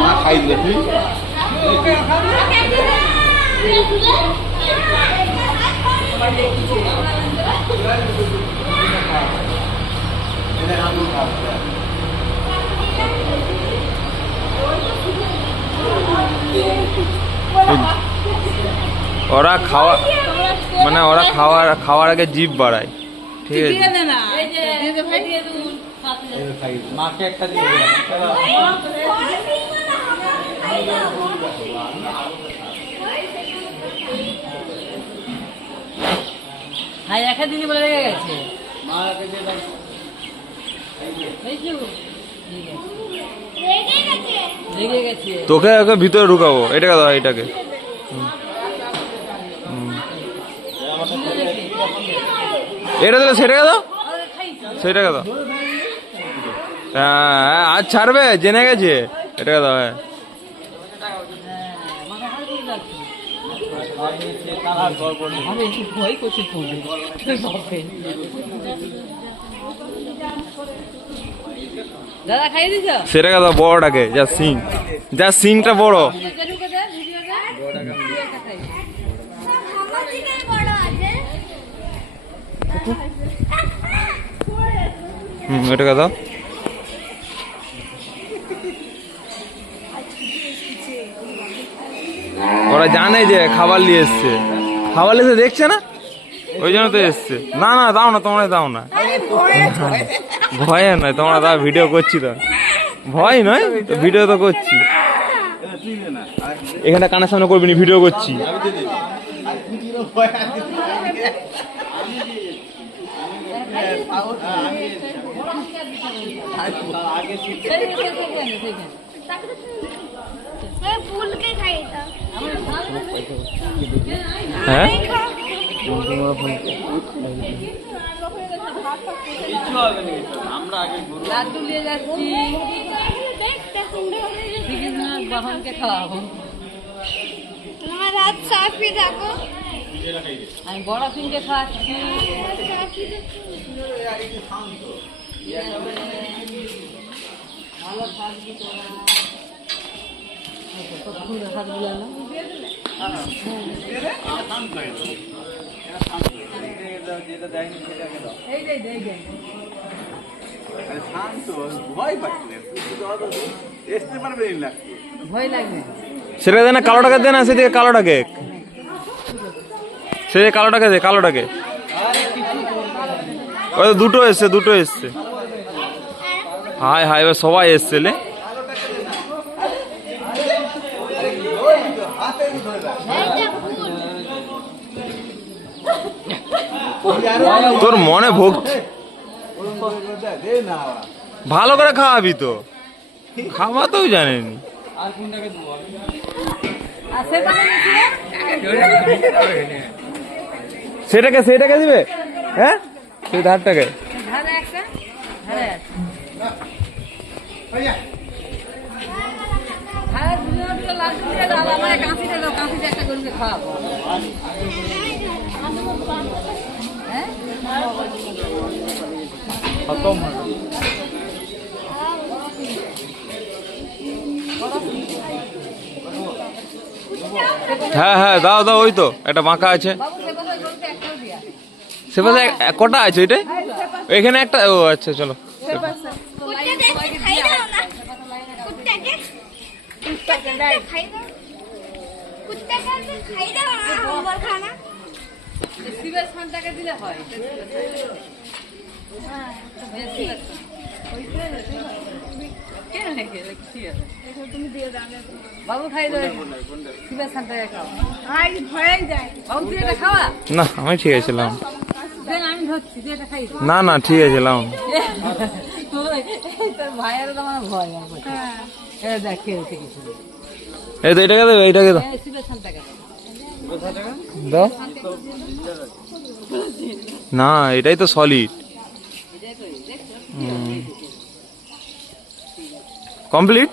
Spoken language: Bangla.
মা খাই দিলে তুই ওরা খাওয়া মানে ওরা খাওয়ার আগে জিভ বাড়ায়, ঠিক আছে? মাকে একটা দিয়ে বলে রেখে গেছে। তোকে ওকে ভিতরে ঢুকাবো, এটাকে দাও, এটাকে এটা দিলে সেটাকে দাও, সেটাকে দাও। হ্যাঁ আজ ছাড়বে, জেনে গেছে, এটাকে দাও। হ্যাঁ দাদা খাইয়ে দিছ? সেটাকে দাও, বড়টাকে, যা সিংটা বড়। এটাকে দাও। ওরা জানে যে খাবার নিয়ে এসছে, খাবার নিয়ে দেখছে না, ওই জন্য তো এসছে। না না দাও না, তোমরা দাও না, ভয়ে নয়, তোমরা দাও, ভিডিও করছি তো, ভয় নয় তো, ভিডিও তো করছি। এখানটা কানের সামনে করবি না, ভিডিও করছি। হ্যাঁ লাড্ডু নিয়ে যাচ্ছি, বাহনকে খাওয়াবো। আমি বড় সিংকে খাওয়াচ্ছি। ভালো থাকবি তোরা। হাত বুলানো ভয় লাগবে। সেটা দে না, কালোটাকে দে না, সেদিকে কালোটাকে, সেদিকে কালোটাকে দে, কালোটাকে। ওই দুটো এসছে, দুটো এসছে। হাই হাই, এবার সবাই এসছে লে। তোর মনে ভক্তি, ভালো করে খাওয়াবি তো, খাওয়া তো জানেনি। সেটাকে সেটাকে দিবে, হ্যাঁ সেই ধারটাকে। হ্যাঁ হ্যাঁ দাও দাও, ওই তো একটা বাঁকা আছে, সে পাশে কটা আছে ওইটাই, এখানে একটা। ও আচ্ছা চলো। বাবু খাই দেবে, শিবের শান্তাকে খাও। বাবু তুই এটা খাওয়া না, আমি ঠিক আছে লাম। আমি ধরছি, তুই এটা খাই। না না ঠিক আছে লাম। তোর ভাইয়ের তো আমার ভয়। দেখ খেলছে কিছু। এই তো এটাকে দেবে, এইটাকে দাও, শিবের শান্তাকে দাও। না এটাই তো সলিড। কমপ্লিট।